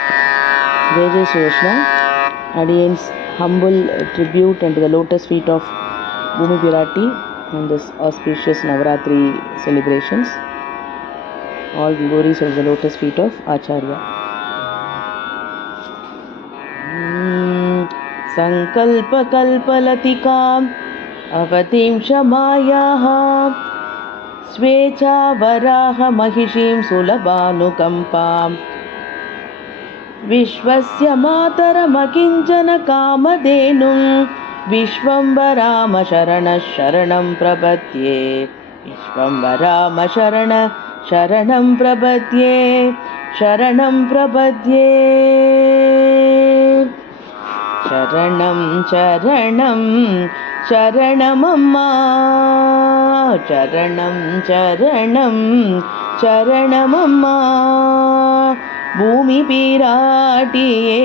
Jai Jai Shri Krishna. Adiens humble tribute unto the lotus feet of Bhumi Pirati on this auspicious Navaratri celebrations. All glories of the lotus feet of Acharya. Sankalpa kalpalatikam avatim shamayaha svecha varaha mahishim sulabhanukampam Vishvasya mataramakinchana kamadhenum Vishvambarama sharana sharanam prabhadye Vishvambarama sharana sharanam prabhadye Sharanam prabhadye Sharanam charanam charanamamma Charanam charanam charanamamma Bhumi Piratiye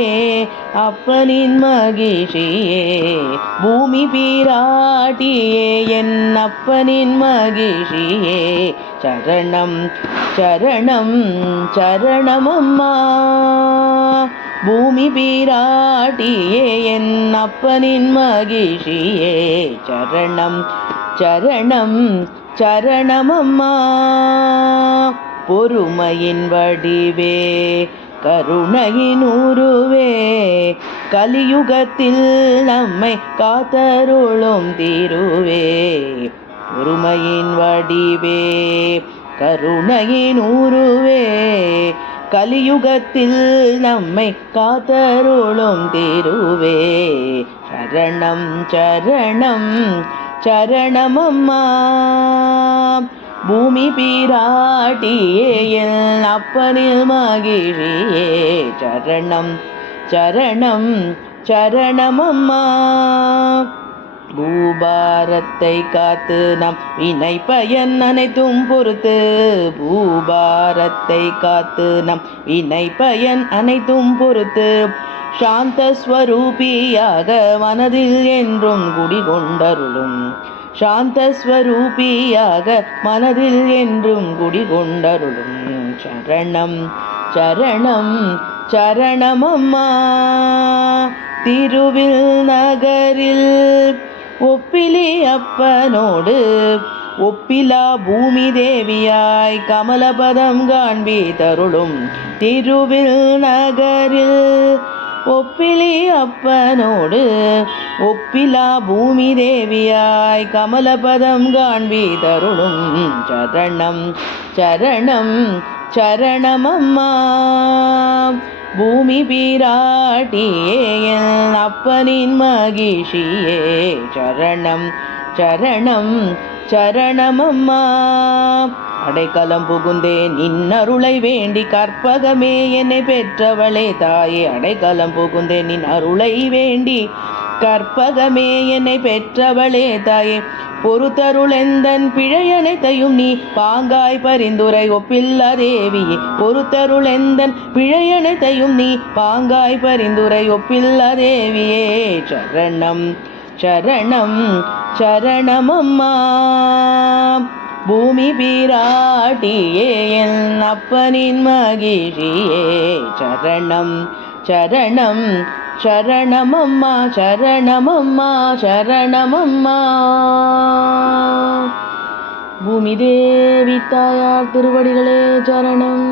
Appanin Magishiye Bhumi Piratiye En Appanin Magishiye Charanam charanam charanamamma Bhumi Piratiye En Appanin Magishiye Charanam charanam charanamamma பொறுமையின் வடிவே கருணையின் உருவே கலியுகத்தில் நம்மை காத்தருளும் தீருவே பொறுமையின் வடிவே கருணையின் உருவே கலியுகத்தில் நம்மை காத்தருளும் தீருவே சரணம் சரணம் சரணமம்மா Bhumi Piratiye En Appanil Magishiye Charanam charanam charanamamma பூபாரத்தை காத்து நாம் வினை பயன் அனைத்தும் பொறுத்து பூபாரத்தை காத்து நாம் வினை பயன் அனைத்தும் பொறுத்து சாந்த ஸ்வரூபியாக மனதில் என்றும் குடிகொண்டருளும் சாந்த ஸ்வரூபியாக மனதில் என்றும் குடிகொண்டருளும் சரணம் சரணம் சரணமம்மா திருவில் நகரில் ஒப்பிலி அப்பனோடு ஒப்பிலா பூமி தேவியாய் கமலபதம் காண்பி தருளும் திருவில் நகரில் ஒப்பிலி அப்பனோடு ஒப்பிலா பூமி தேவியாய் கமலபதம் காண்பி தருளும் சரணம் சரணம் சரணமம்மா பூமி பிராட்டியே என் அப்பனின் மகிழ்ச்சியே சரணம் சரணம் சரணமம்மா அடைக்கலம் புகுந்தேன் நின்னருளை வேண்டி கற்பகமே என்னை பெற்றவளே தாயே அடைக்கலம் புகுந்தேன் நின் அருளை வேண்டி கற்பகமே என்னை பெற்றவளே தாயே பொறுத்தருளெந்தன் பிழையனைத்தையும் நீ பாங்காய் பரிந்துரை ஒப்பில்லா தேவியே பொறுத்தருளெந்தன் பிழையனைத்தையும் நீ பாங்காய் பரிந்துரை ஒப்பில்லா தேவியே சரணம் சரணம் சரணமம்மா பூமி பிராட்டியே என் அப்பனின் மகிழ்ச்சியே சரணம் சரணம் சரணமம்மா சரணமம்மா சரணமம்மா பூமி தேவி தாயார் திருவடிகளே சரணம்